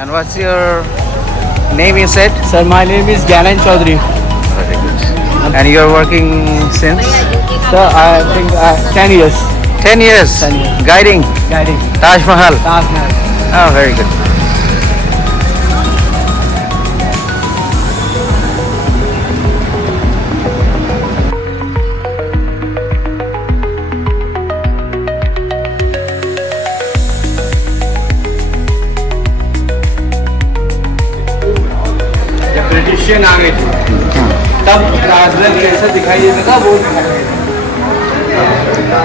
And what's your name, you said? Sir, my name is Gyanan Chaudhary. Very good. And you're working since Sir, I think 10 years 10 years 10 years. guiding guiding Taj Mahal. Taj Mahal. Oh, very good. जब ब्रिटिशियन आ गए थे तब ताजमहल कैसा दिखाई देता था वो दिखाई देता था।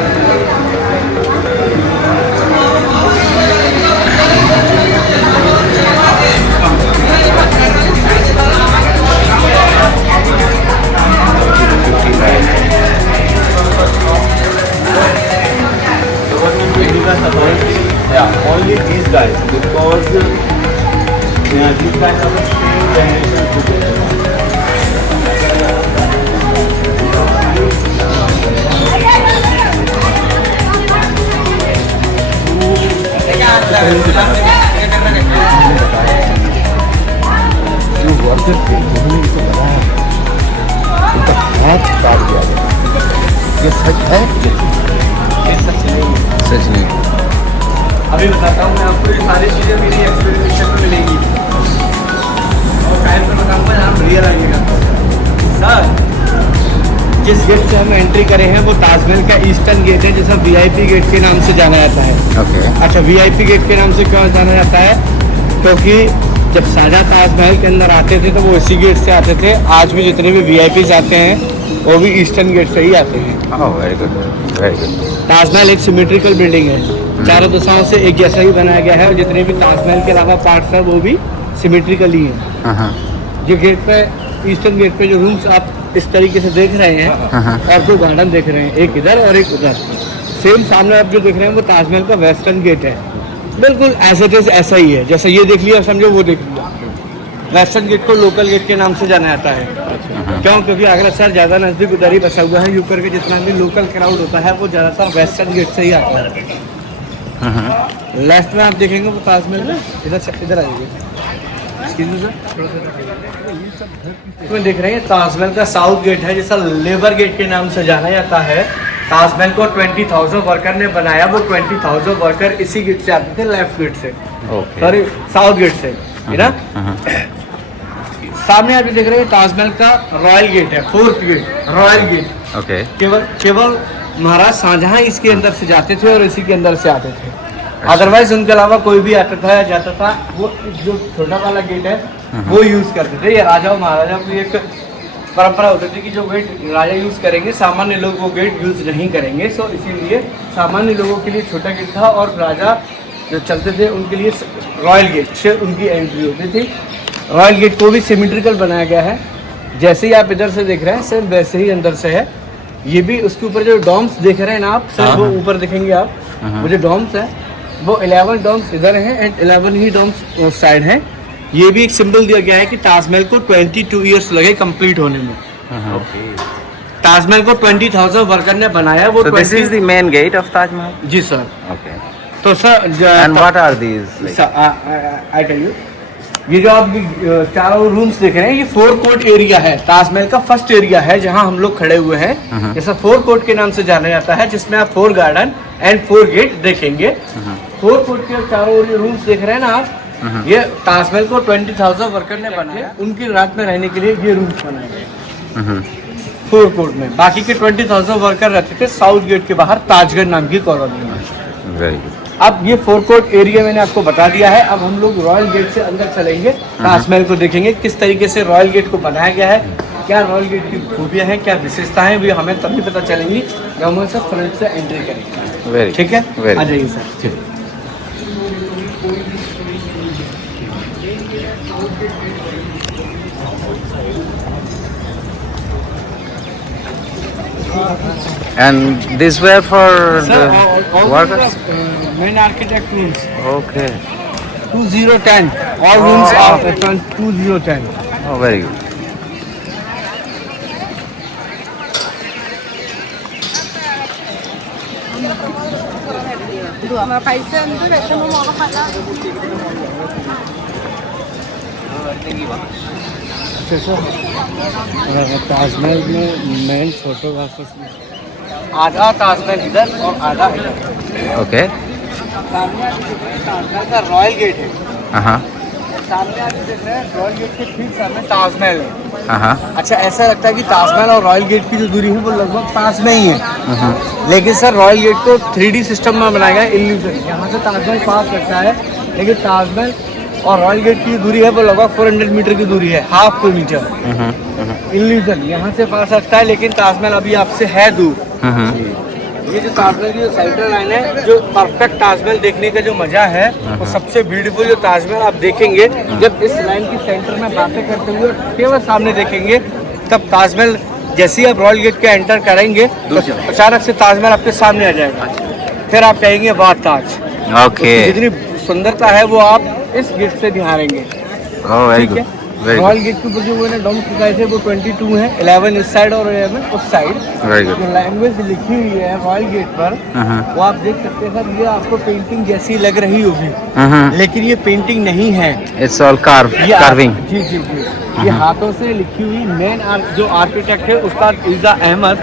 Yeah, only these guys because these guys are the same generation together. ये सच है? सच नहीं। अभी बताता हूँ मैं आपको, ये सारी चीज़ें मेरी एक्सपेरिमेंटेशन में मिलेंगी और टाइम पे बताऊँगा जहाँ रियल आइएगा। सर, जिस गेट से हम एंट्री करे हैं वो ताजमहल का ईस्टर्न गेट है, जिसे वीआईपी गेट के नाम से जाना जाता है। ओके। अच्छा, वीआईपी गेट के नाम से क्यों जाना जाता है? क्योंकि जब शाहजहाँ ताजमहल के अंदर आते थे तो वो इसी गेट से आते थे। आज भी जितने भी वीआईपीज आते हैं वो भी ईस्टर्न गेट से ही आते हैं। Oh, very good, very good. Taj Mahal एक सिमेट्रिकल बिल्डिंग है, चारों दिशाओं से एक जैसा ही बनाया गया है और जितने भी ताजमहल के अलावा पार्ट्स हैं वो भी सिमेट्रिकल ही हैं। जो गेट पे, ईस्टर्न गेट पे जो रूम्स आप इस तरीके से देख रहे हैं और जो गार्डन देख रहे हैं, एक इधर और एक उधर, सेम सामने आप जो देख रहे हैं वो ताजमहल का वेस्टर्न गेट है। बिल्कुल एज इट इज ऐसा ही है, जैसा ये देख लिया समझो वो देख लिया। वेस्टर्न गेट को लोकल गेट के नाम से जाना जाता है। क्यों? क्योंकि आगरा शहर ज़्यादा नज़दीक उधर ही बसा हुआ है। यूकर के जितना भी लोकल क्राउड होता है वो ज़्यादातर वेस्टर्न गेट से ही आता है। लेफ्ट में आप देखेंगे वो ताजमहल है, इधर आइए। इसमें देख रहे हैं ताजमहल का साउथ गेट है, जैसा लेबर गेट के नाम से जाना जाता है। ताजमहल को 20,000 वर्कर ने बनाया, वो 20,000 वर्कर इसी गेट से आते थे, लेफ्ट गेट से, सॉरी साउथ गेट से, है ना। सामने आप देख रहे हैं ताजमहल का रॉयल गेट है, fourth gate, royal gate. Okay. केवल महाराज शाहजहां इसके अंदर से जाते थे और इसी के अंदर से आते थे। अदरवाइज उनके अलावा कोई भी आता था या जाता था वो जो छोटा वाला गेट है वो यूज करते थे। या राजा महाराजा की एक परंपरा होती थी कि जो गेट राजा यूज करेंगे, सामान्य लोग वो गेट यूज नहीं करेंगे। सो इसीलिए सामान्य लोगों के लिए छोटा गेट था और राजा जो चलते थे उनके लिए रॉयल गेट से उनकी एंट्री होती थी। रॉयल गेट को भी सिमेट्रिकल बनाया गया है, जैसे ही आप इधर से देख रहे हैं सेम वैसे ही अंदर से है। ये भी उसके ऊपर जो डॉम्स देख रहे हैं ना आप सर, वो ऊपर देखेंगे आप, वो जो डॉम्स है वो 11 डॉम्स इधर हैं एंड 11 ही डॉम्स उस साइड हैं। ये भी एक सिंबल दिया गया है कि ताजमहल को 22 ईयर्स लगे कंप्लीट होने में। ताजमहल को 20,000 वर्कर ने बनाया। वो this is the main gate of Taj Mahal. जी सर। ओके। तो sir and what are these? I tell you, ये जो आप चारों रूम्स देख रहे हैं ये 4 कोर्ट एरिया है। ताजमहल का फर्स्ट एरिया है जहां हम लोग खड़े हुए हैं, जैसा 4 कोर्ट के नाम से जाना जाता है, जिसमें आप 4 गार्डन एंड 4 गेट देखेंगे। 4 कोर्ट के चारों रूम्स देख रहे हैं ना आप, ये ताजमहल को 20,000 वर्कर ने बनाया, उनकी रात में रहने के लिए ये रूम्स बनाए गए 4 कोर्ट में। बाकी के 20,000 वर्कर रहते थे साउथ गेट के बाहर ताजगढ़ नाम की कॉलोनी में। Very good. अब ये 4 कोर्ट एरिया मैंने आपको बता दिया है। अब हम लोग रॉयल गेट से अंदर चलेंगे, ताजमहल को देखेंगे किस तरीके से रॉयल गेट को बनाया गया है, क्या रॉयल गेट की खूबियां हैं, क्या विशेषताएं हैं, भी हमें तभी पता चलेंगी जब हम सब फ्रंट से एंट्री करेंगे। ठीक है, आ जाइए sir. And these were for the workers? Main architect rooms. Okay. 2010. All rooms are open 2010. Oh, very good. बैठने की बात। अच्छा सर, ताजमहल में मेन फोटोग्राफर्स आधा ताजमहल इधर और आधा इधर। ओके। सामने आप देख रहे हैं ताजमहल का रॉयल गेट है। हाँ सामने आप देख रहे हैं रॉयल गेट के ठीक सामने ताजमहल है। हाँ। अच्छा, ऐसा लगता है कि ताजमहल और रॉयल गेट की जो दूरी है वो लगभग पास में ही है, लेकिन सर रॉयल गेट को 3D सिस्टम में बनाया गया है, इल्यूजन। यहाँ से ताजमहल पास लगता है, लेकिन ताजमहल और रॉयल गेट की जो दूरी है वो लगभग 400 मीटर की दूरी है, हाफ किलोमीटर। इल्यूजन यहाँ से पास लगता है, लेकिन ताजमहल अभी आपसे है दूर। ये जो ताजमहल की जो सेंटर लाइन है, जो परफेक्ट ताजमहल देखने का जो मजा है, वो सबसे ब्यूटीफुल जो ताजमहल आप देखेंगे जब इस लाइन की सेंटर में बातें करते हुए केवल सामने देखेंगे, तब ताजमहल जैसे ही आप रॉयल गेट के एंटर करेंगे तो अचानक से ताजमहल आपके सामने आ जाएगा। फिर आप कहेंगे वाह ताज। ओके। जितनी सुंदरता है वो आप इस गेट से निहारेंगे। ओह वेरी ठीक गुड। है। रॉयल गेट के ऊपर जो वो डोम्स लगाए थे वो 22 हैं, 11 इस साइड और 11 उस साइड। Very good. जो लैंग्वेज लिखी हुई है रॉयल गेट पर, वो आप देख सकते हैं सर, ये आपको पेंटिंग जैसी लग रही होगी, लेकिन ये पेंटिंग नहीं है। It's all carving. जी जी जी, ये हाथों से लिखी हुई। मेन जो आर्किटेक्ट है उस्ताद ईजा अहमद,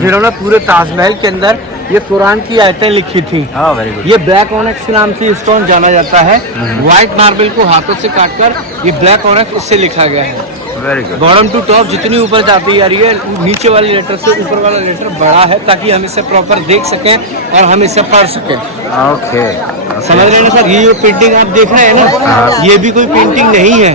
जिन्होंने पूरे ताजमहल के अंदर ये कुरान की आयतें लिखी थी। Very good. ये ब्लैक ऑनेक्स के नाम से स्टोन जाना जाता है। व्हाइट मार्बल को हाथों से काटकर ये ब्लैक ऑनेक्स उससे लिखा गया है। Very good. Bottom to top जितनी ऊपर जाती जा रही है, नीचे वाले लेटर से ऊपर वाला लेटर बड़ा है, ताकि हम इसे प्रॉपर देख सकें और हम इसे पढ़ सकें। ओके। समझ रहे हैं ना सर? ये जो पेंटिंग आप देख रहे हैं ना, ये भी कोई पेंटिंग नहीं है।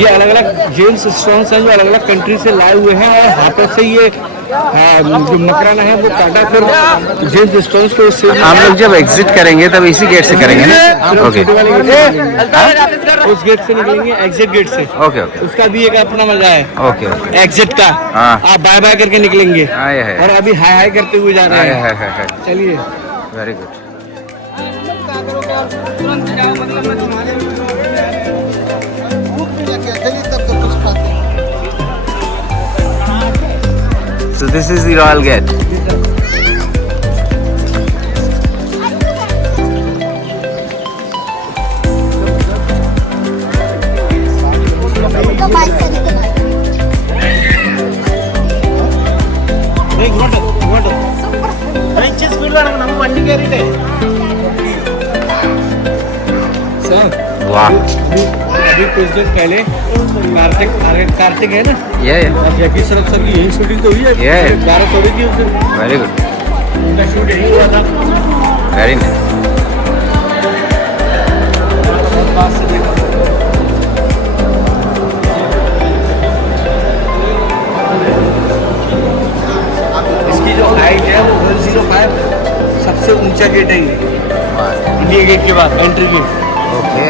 ये अलग अलग जेम्स स्टोन्स हैं जो अलग अलग कंट्री से लाए हुए हैं, और हाथों से ये जो मकराना है वो काटा फिर जेम्स स्टोन्स को उससे हम लोग जब एग्जिट करेंगे तब इसी गेट से करेंगे ना? ओके उस गेट से निकलेंगे, एग्जिट गेट से। ओके ओके उसका भी एक अपना मजा है ओके ओके। एग्जिट का। हाँ। आप बाय बाय करके निकलेंगे हाय हाय और अभी हाय हाय करते हुए जा रहे हाय हैं। हाय हाय। चलिए। Very good. So this is the Royal Gate. वाह। अभी कुछ दिन पहले कार्तिक है ना, ये जैकी श्रॉफ सर की यही शूटिंग तो हुई है। Yeah. 12 सौ की उस दिन वेरी गुड। उनका शूट यही हुआ था। Very nice. पास से देखा। इसकी जो हाइट है वो 105 सबसे ऊंचा गेट है ये, इंडिया गेट के बाद एंट्री गेट। ओके।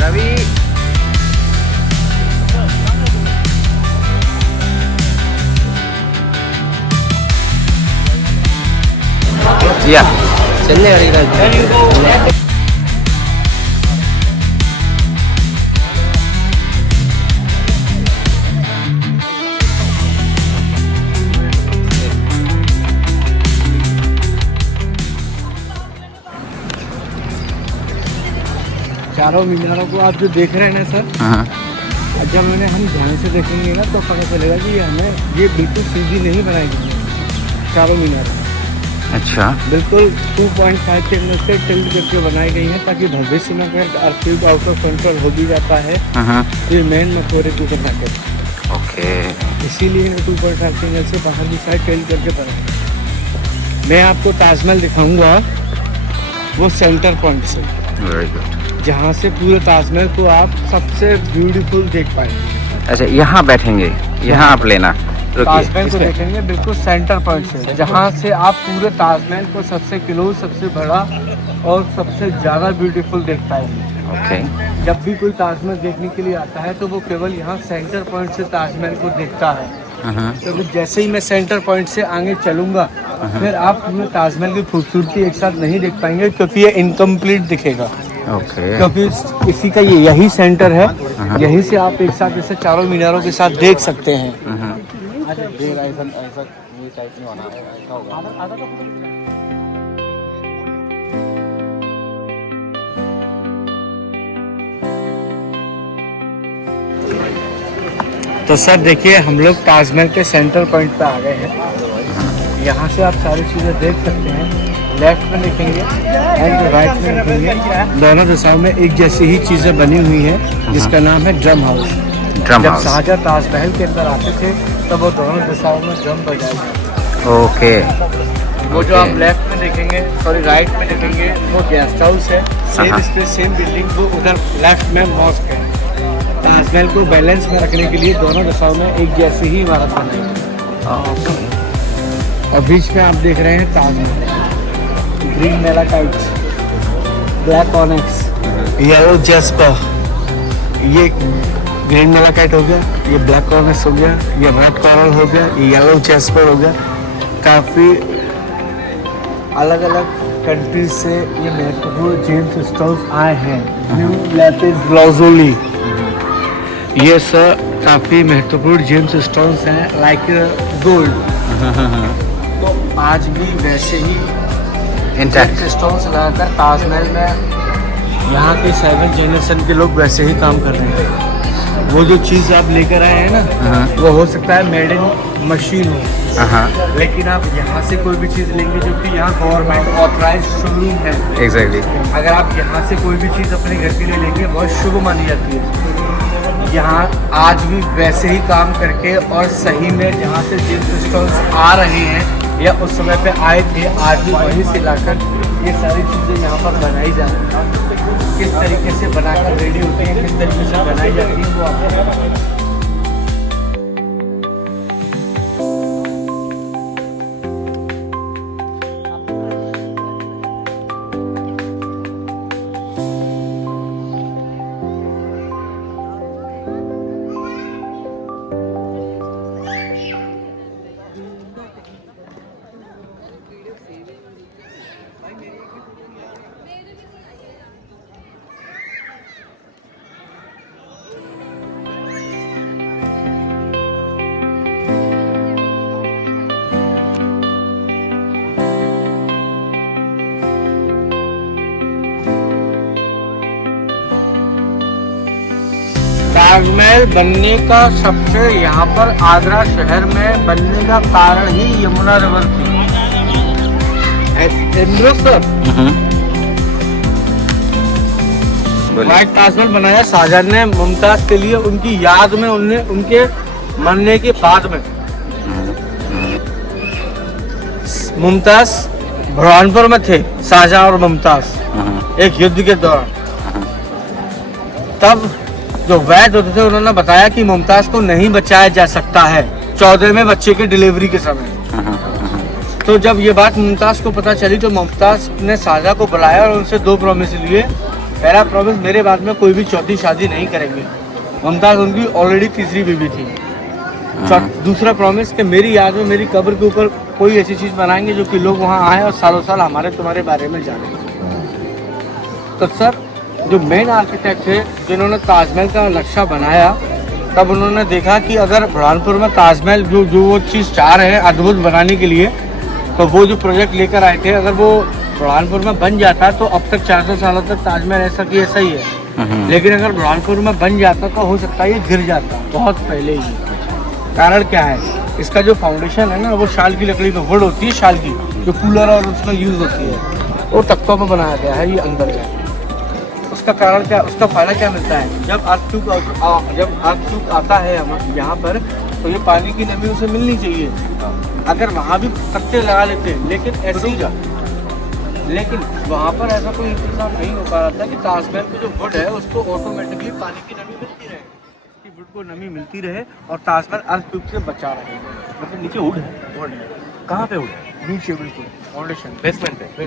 रवि या चलने वाली चारों मीनारों को आप जो देख रहे हैं ना सर, जब हम ध्यान से देखेंगे ना तो पता चलेगा कि ये बिल्कुल सीधी नहीं बनाई गई है चारों मीनार। अच्छा। बिल्कुल 2.5 के अंदर से टिल्ट करके बनाई गई है, ताकि भविष्य में अगर अर्थक्वेक आउट ऑफ कंट्रोल हो भी जाता है तो ये मेन मकबरे के ऊपर ना करे। ओके। इसीलिए 2.5 के अंदर से बाहर की साइड टिल्ट करके बनाई। मैं आपको ताजमहल दिखाऊंगा वो सेंटर पॉइंट से, वेरी गुड। जहाँ से पूरे ताजमहल को आप सबसे ब्यूटीफुल देख पाएंगे। अच्छा यहाँ बैठेंगे, यहाँ आप लेना। ताजमहल को देखेंगे बिल्कुल सेंटर पॉइंट से, जहाँ से आप पूरे ताजमहल को सबसे क्लोज, सबसे बड़ा और सबसे ज़्यादा ब्यूटीफुल देख पाएंगे। ओके। जब भी कोई ताजमहल देखने के लिए आता है तो वो केवल यहाँ सेंटर पॉइंट से ताजमहल को देखता है। तो फिर जैसे ही मैं सेंटर पॉइंट से आगे चलूँगा फिर आप पूरे ताजमहल की खूबसूरती एक साथ नहीं देख पाएंगे, क्योंकि ये इनकम्प्लीट दिखेगा। ओके। क्योंकि इसी का यही सेंटर है, यहीं से आप एक साथ जैसे चारों मीनारों के साथ देख सकते हैं। तो सर देखिए हम लोग ताजमहल के सेंटर पॉइंट पे आ गए हैं। यहाँ से आप सारी चीज़ें देख सकते हैं। लेफ्ट में देखेंगे एंड राइट में देखेंगे, दोनों दिशाओं में एक जैसी ही चीज़ें बनी हुई हैं, जिसका नाम है ड्रम हाउस। जब शाहजहां ताजमहल के अंदर आते थे तब वो दोनों दिशाओं में ड्रम बजाए। ओके। वो जो आप लेफ्ट में देखेंगे, सॉरी राइट में देखेंगे, वो गेस्ट हाउस है। सेम स्पेस सेम बिल्डिंग, वो उधर लेफ्ट में मॉस्क है। ताजमहल को बैलेंस में रखने के लिए दोनों दिशाओं में एक जैसी ही इमारत बनाई है। और बीच में आप देख रहे हैं Taj Mahal, green malachite, black onyx, yellow jasper. ये ग्रीन मेलाकाइट हो गया, ये ब्लैक ऑनिक्स हो गया, ये रेड कोरल हो गया, ये येलो जैस्पर हो गया। काफ़ी अलग अलग कंट्रीज से ये महत्वपूर्ण जेम्स स्टोन्स आए हैं। न्यू लैपिस लाजुली, ये सर काफ़ी महत्वपूर्ण जेम्स स्टोन्स हैं, लाइक गोल्ड। तो आज भी वैसे ही जेम्स स्टोन्स लगाकर ताजमहल में यहाँ के 7 जनरेशन के लोग वैसे ही काम कर रहे हैं। वो जो चीज़ आप लेकर आए हैं ना, वो हो सकता है मेड इन मशीन हो, लेकिन आप यहाँ से कोई भी चीज़ लेंगे जो कि यहाँ गवर्नमेंट ऑथराइज शोरूम है। एग्जैक्टली। अगर आप यहाँ से कोई भी चीज़ अपने घर के लिए लेंगे बहुत शुभ मानी जाती है। यहाँ आज भी वैसे ही काम करके और सही में जहाँ से जेम्स स्टोन्स आ रहे हैं या उस समय पे आए थे, आज भी वहीं से लाकर ये सारी चीज़ें यहाँ पर बनाई जा रही हैं। किस तरीके से बनाकर रेडी होती हैं, किस तरीके से बनाई जाती है, वो आपको ताजमहल बनने का सबसे यहाँ पर आगरा शहर में बनने का कारण ही यमुना रिवर थी। व्हाइट ताजमहल बनाया शाहजहां ने मुमताज के लिए, उनकी याद में, उनके मरने के बाद में। मुमताज बुरहानपुर में थे, शाहजहां और मुमताज एक युद्ध के दौरान। तब जो वैद्य होते थे उन्होंने बताया कि मुमताज को नहीं बचाया जा सकता है 14वें बच्चे के डिलीवरी के समय। तो जब ये बात मुमताज को पता चली तो मुमताज ने शाहजहां को बुलाया और उनसे 2 प्रॉमिस लिए। पहला प्रॉमिस, मेरे बाद में कोई भी चौथी शादी नहीं करेंगे। मुमताज उनकी ऑलरेडी तीसरी बीवी थी। दूसरा प्रॉमिस कि मेरी याद में मेरी कब्र के ऊपर कोई ऐसी चीज़ बनाएंगे जो कि लोग वहाँ आए और सालों साल हमारे तुम्हारे बारे में जाने। तो सर जो मेन आर्किटेक्ट थे जिन्होंने ताजमहल का नक्शा बनाया, तब उन्होंने देखा कि अगर बुरहानपुर में ताजमहल जो वो चीज़ चाह रहे हैं अद्भुत बनाने के लिए, तो वो जो प्रोजेक्ट लेकर आए थे, अगर वो बुरहानपुर में बन जाता तो अब तक 400 सालों तक ताजमहल ऐसा कि ऐसा ही है। लेकिन अगर बुरहानपुर में बन जाता तो हो सकता है ये गिर जाता बहुत पहले ही। कारण क्या है, इसका जो फाउंडेशन है ना, वो शाल की लकड़ी में, वुड होती है शाल की, जो कूलर और उसमें यूज़ होती है, वो तख्तों में बनाया गया है ये अंदर का। उसका कारण क्या, उसका फ़ायदा क्या मिलता है, जब अर्थक्वेक आता है हम यहाँ पर, तो ये पानी की नमी उसे मिलनी चाहिए। अगर वहाँ भी तख्ते लगा लेते, लेकिन ऐसे ही लेकिन वहाँ पर ऐसा कोई इंतजाम नहीं हो पा रहा था कि ताजमहल की जो वुड है उसको ऑटोमेटिकली पानी की नमी मिलती रहे, कि वुड को नमी मिलती रहे और ताजमहल अर्थक्वेक से बचा रहे। मतलब नीचे वुड है, कहाँ पे वुड है, नीचे बिल्कुल फाउंडेशन बेसमेंट पे।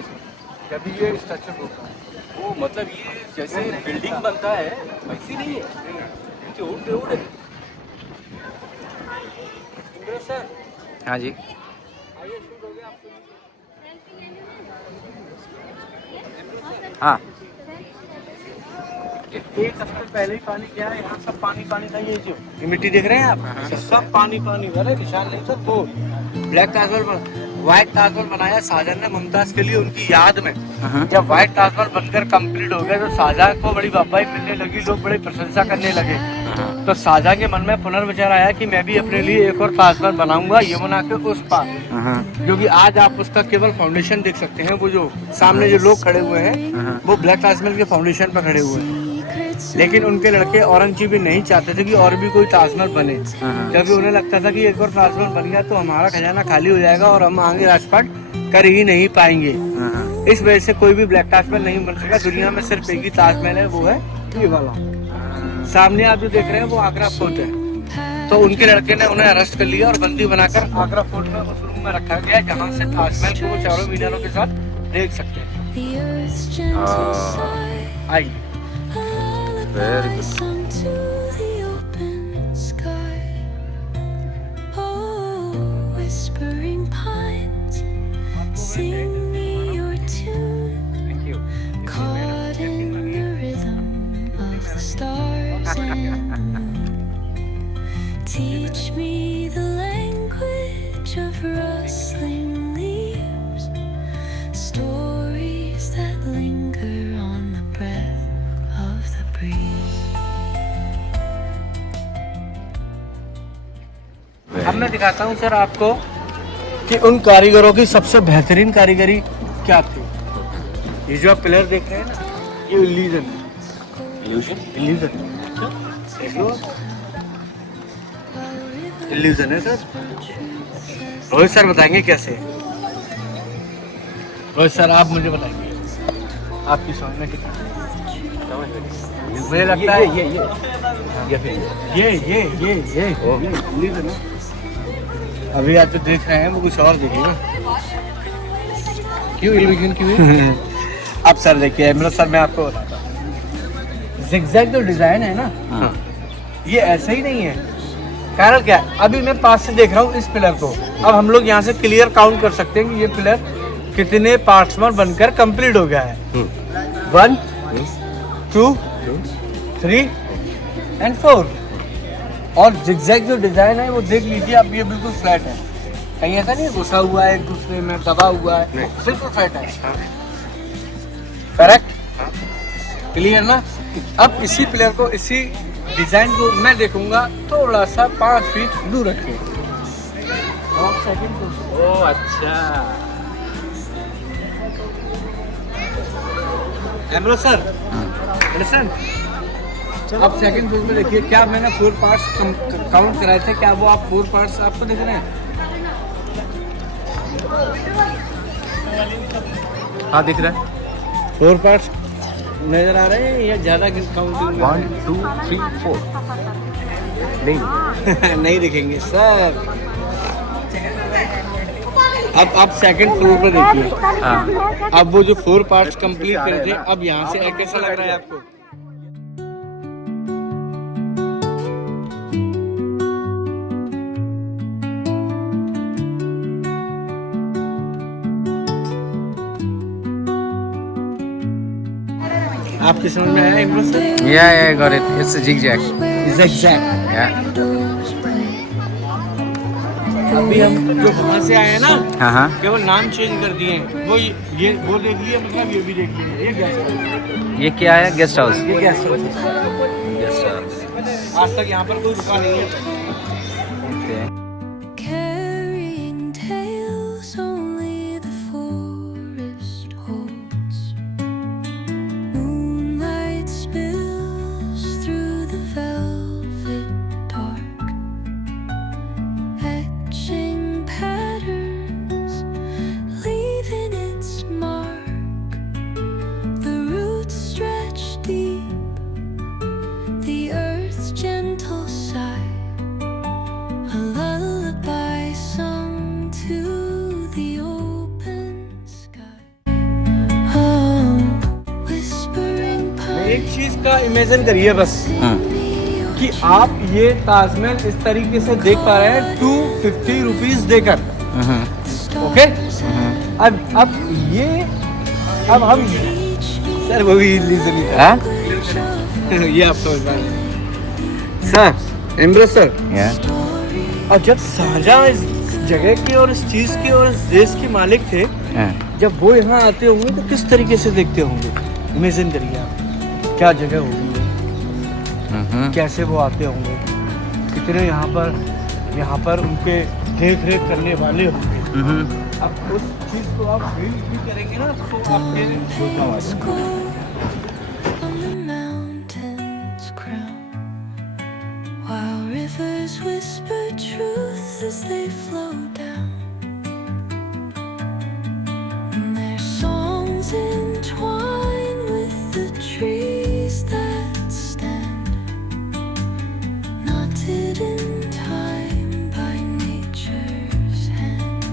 जब ये स्ट्रक्चर होता है ओ मतलब ये जैसे बिल्डिंग बनता है वैसी नहीं है, नीचे उड़ उड़। सर हाँ जी। हाँ एक हफ्ते पहले ही पानी क्या है, यहाँ सब पानी पानी था। ये मिट्टी देख रहे हैं आप, सब पानी पानी भरे, निशान नहीं सर। वो ब्लैक ताजमहल, व्हाइट ताजमहल बनाया शाहजहां ने मुमताज के लिए, उनकी याद में। जब व्हाइट ताजमहल बनकर कंप्लीट हो गया तो शाहजहां को बड़ी वाहवाही मिलने लगी, लोग बड़ी प्रशंसा करने लगे। तो शाहजहां के मन में पुनर्विचार आया कि मैं भी अपने लिए एक और ताजमहल बनाऊंगा यमुना के उस पार, जो कि आज आप उसका केवल फाउंडेशन देख सकते हैं। वो जो सामने जो लोग खड़े हुए हैं वो ब्लैक ताजमहल के फाउंडेशन पर खड़े हुए हैं। लेकिन उनके लड़के औरंगजेब भी नहीं चाहते थे कि और भी कोई ताजमहल बने, क्योंकि उन्हें लगता था कि एक और ताजमहल बन गया तो हमारा खजाना खाली हो जाएगा और हम आगे राजपाट कर ही नहीं पाएंगे। इस वजह से कोई भी ब्लैक ताजमहल नहीं बन सका। दुनिया में सिर्फ एक ही ताजमहल है, वो है ये वाला। सामने आप जो देख रहे हैं वो आगरा फोर्ट है। तो उनके लड़के ने उन्हें अरेस्ट कर लिया और बंदी बनाकर आगरा फोर्ट में उस रूम में रखा गया जहाँ से ताजमहल को वो चारों मीनारों के साथ देख सकते हैं। आइए। Very good. Thank you. Teach me the language of rustling leaves, stories that linger on the breath of the breeze. अब मैं दिखाता हूँ सर आपको कि उन कारीगरों की सबसे बेहतरीन कारीगरी क्या थी। ये जो आप पिलर देख रहे हैं ना, ये इल्यूजन है सर। रोहित सर बताएंगे कैसे। रोहित सर आप मुझे बताएंगे, आपकी समझ में कितना। मुझे लगता है ये illusion है। अभी आप जो देख रहे हैं वो कुछ और देखिएगा। क्यों इल्यूजन क्यों है? अब सर देखिए इमरान सर, मैं आपको बताता हूँ, जिगजैग जो डिजाइन है ना, ये ऐसे ही नहीं है। कारण क्या है, अभी मैं पास से देख रहा हूँ इस पिलर को। अब हम लोग यहाँ से क्लियर काउंट कर सकते हैं कि ये पिलर कितने पार्ट्स में बनकर कंप्लीट हो गया है। 1 2 3 एंड 4। और जिगजैग जो डिजाइन है वो देख लीजिए आप, ये बिल्कुल फ्लैट है, कहीं ऐसा नहीं घुसा हुआ है एक दूसरे में, दबा हुआ है, बिल्कुल फ्लैट है। करेक्ट, क्लियर ना। अब इसी पिलर को, इसी डिजाइन को मैं देखूंगा थोड़ा सा 5 फीट दूर रखिए। ओ अच्छा। एमरो सर, लिसन, आप सेकंड फ्लोर में देखिए, क्या मैंने 4 पार्ट्स काउंट कराए थे, क्या वो आप 4 पार्ट्स आपको दिख रहे हैं? हाँ दिख रहा है। 4 पार्ट्स नजर आ रहे हैं या ज्यादा काउंटिंग? 1 2 3 4 नहीं नहीं दिखेंगे सर। अब आप सेकंड फ्लोर पर देखिए। हाँ। अब वो जो 4 पार्ट्स कंप्लीट करे थे, अब यहाँ से कैसा लग रहा है आपको? आपकी समझ में आया Imran sir? Yeah, got it. It's a zigzag. Zigzag। Yeah. अभी हम जो वहाँ से आए हैं ना, हाँ। केवल नाम चेंज कर दिए हैं। वो ये वो देख लिए, मतलब ये भी देख लिए। ये गेस्ट हाउस, ये क्या है? Guest house. ये गेस्ट हाउस। Guest house. आज तक यहाँ पर कोई रुका नहीं है। Okay. Carrying tales only the forest holds. Moonlight spills through the velvet dark, etching patterns, leaving its mark. The roots stretch deep, the earth's gentle sigh, a lullaby एक चीज का इमेजिन करिए बस कि आप ये ताजमहल इस तरीके से देख पा रहे हैं 250 रुपीज देकर। ओके, अब ये अब हम सर वो भी ये आप समझ पाए सर, इमरत सर। और जब शाहजहां इस जगह के और इस चीज के और इस देश के मालिक थे, जब वो यहाँ आते होंगे तो किस तरीके से देखते होंगे? इमेजिन करिए आप, क्या जगह होगी, कैसे वो आते होंगे, कितने यहाँ पर उनके देख रेख करने वाले होंगे। अब उस चीज को आप फील भी करेंगे ना तो आपके On the mountains crown, while rivers whisper truth as they flow down, and their songs entwine with the trees that stand, knotted in time by nature's hand.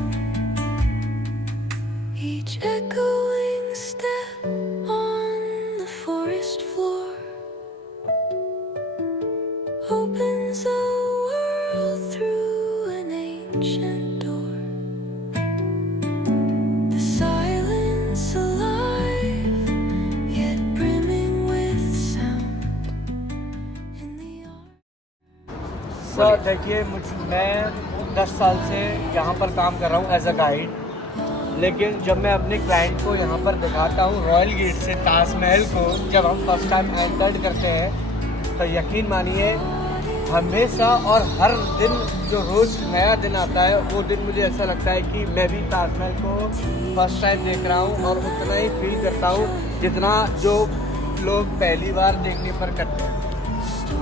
Each echoing step on the forest floor opens a world through an ancient door. The silence alive, yet brimming with sound in the art. Sir देखिए, मैं 10 साल से यहाँ पर काम कर रहा हूँ एज अ गाइड, लेकिन जब मैं अपने क्लाइंट को यहाँ पर दिखाता हूँ रॉयल गेट से ताजमहल को, जब हम फर्स्ट टाइम एंटर्ड करते हैं तो यकीन मानिए हमेशा और हर दिन जो रोज़ नया दिन आता है वो दिन मुझे ऐसा लगता है कि मैं भी ताजमहल को फर्स्ट टाइम देख रहा हूँ और उतना ही फील करता हूँ जितना जो लोग पहली बार देखने पर करते हैं।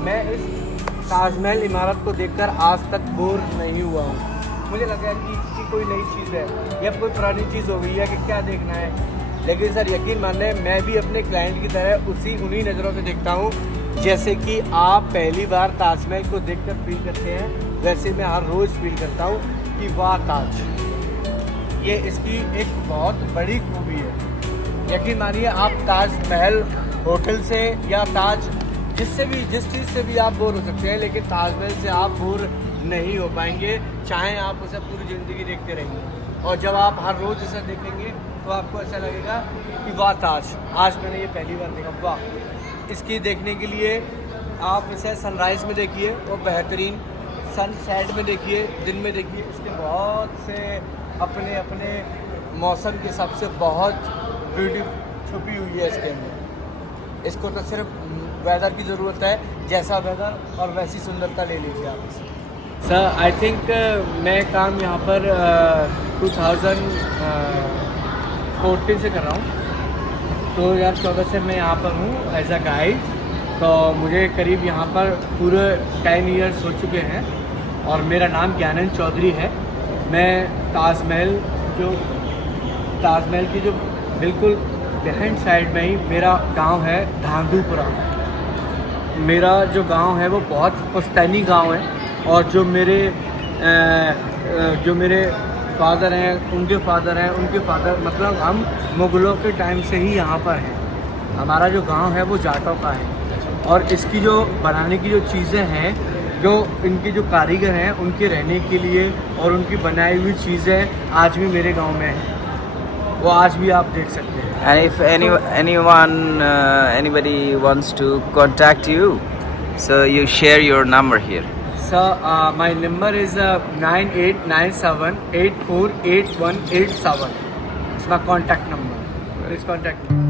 मैं इस ताजमहल इमारत को देखकर आज तक बोर नहीं हुआ हूँ। मुझे लगा कि इसकी कोई नई चीज़ है या कोई पुरानी चीज़ हो गई है कि क्या देखना है, लेकिन सर यकीन मानिए मैं भी अपने क्लाइंट की तरह उन्हीं नज़रों से देखता हूँ जैसे कि आप पहली बार ताजमहल को देखकर फील करते हैं, वैसे मैं हर रोज़ फील करता हूँ कि वाह ताज, ये इसकी एक बहुत बड़ी खूबी है। यकीन मानिए आप ताजमहल होटल से या ताज जिस चीज़ से भी आप बोर हो सकते हैं, लेकिन ताजमहल से आप बोर नहीं हो पाएंगे, चाहे आप उसे पूरी ज़िंदगी देखते रहेंगे। और जब आप हर रोज़ इसे देखेंगे तो आपको ऐसा लगेगा कि वाह ताज, आज मैंने ये पहली बार देखा, वाह। इसकी देखने के लिए आप इसे सनराइज़ में देखिए और बेहतरीन, सनसेट में देखिए, दिन में देखिए, इसके बहुत से अपने अपने मौसम के हिसाब से बहुत ब्यूटी छुपी हुई है इसके अंदर। इसको तो सिर्फ वेदर की ज़रूरत है, जैसा वेदर और वैसी सुंदरता ले लीजिए आप इसे। सर आई थिंक मैं काम यहाँ पर 2014 से कर रहा हूँ, 2014 से मैं यहाँ पर हूँ एज अ गाइड। तो मुझे करीब यहाँ पर पूरे 10 ईयर्स हो चुके हैं और मेरा नाम ज्ञानंद चौधरी है। मैं ताजमहल की जो बिल्कुल बिहाइंड साइड में ही मेरा गांव है धांधुपुरा। मेरा जो गांव है वो बहुत पुश्तैनी गांव है, और जो मेरे फादर हैं, उनके फादर, मतलब हम मुग़लों के टाइम से ही यहाँ पर हैं। हमारा जो गांव है वो जाटों का है, और इसकी जो बनाने की जो चीज़ें हैं, जो इनके जो कारीगर हैं, उनके रहने के लिए और उनकी बनाई हुई चीज़ें आज भी मेरे गांव में हैं, वो आज भी आप देख सकते हैं। And if anybody wants to contact you, so you share your number here. Sir, my number is 9897848187. It's my contact number. Please contact me.